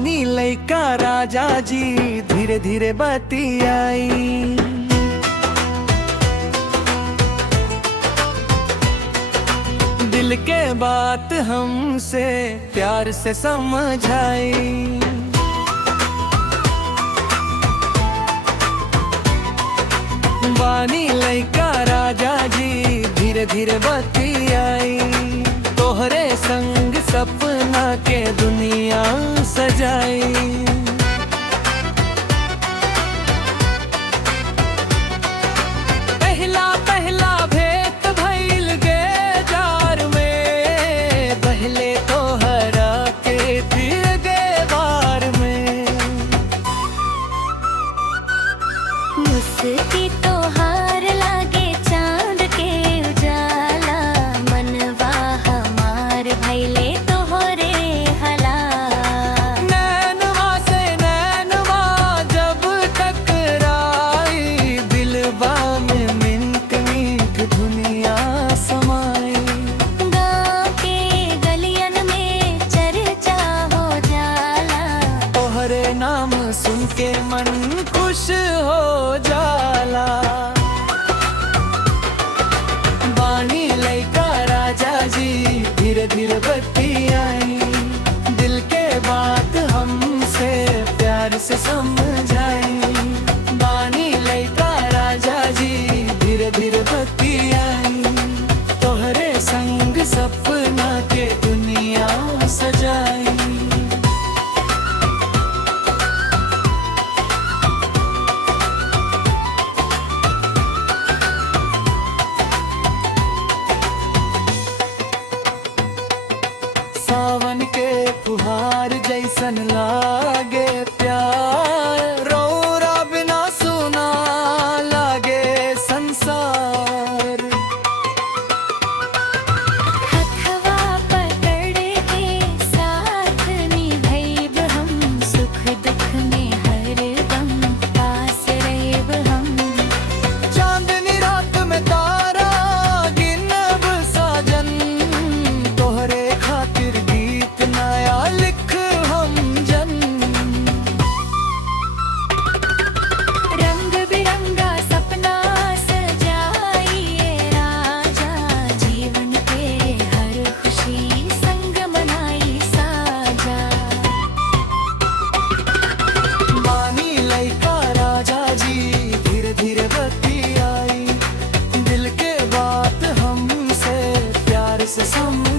बानी लइका राजा जी धीरे धीरे बतियाई। दिल के बात हमसे प्यार से समझाई। बानी लइका राजा जी धीरे धीरे बतियाई। तोहरे संग सपना के दुनिया सजाई। पहला पहला भेंट भइल गे जार में, पहले तोहरा के फिर गे बार में। मुस्की तोहार लागे चांद के उजाला, मनवा हमार भइले तोहरे हला। नैनवा से नैनवा जब टकराई, दिलवा में मिनट मिनट दुनिया समाई। गाँव के गलियन में चर्चा हो जाला, तोहरे नाम सुन के मन खुश हो जाला। बानी लइका राजा जी धीरे धीरे बतियाई। दिल के बात हमसे प्यार से समझाई। बानी लइका राजा जी धीरे धीरे बतियाई। तोहरे संग सपना के दुनिया सजाई। सावन के फुहार जैसन लागे प्यार, रौरा बिना सुना लागे संसार। हथवा पकड़ के साथ निभैब हम, सुख दुख में हरदम पास रहेब हम। चांदनी रात में तारा गिनब साजन, तोहरे खातिर गीत नया लिख हम जन। रंग बिरंगा सपना सजाइए राजा, जीवन के हर खुशी संग मनाई साजा। बानी लइका राजा जी धीरे धीरे बतियाई। दिल के बात हमसे प्यार से समझाई।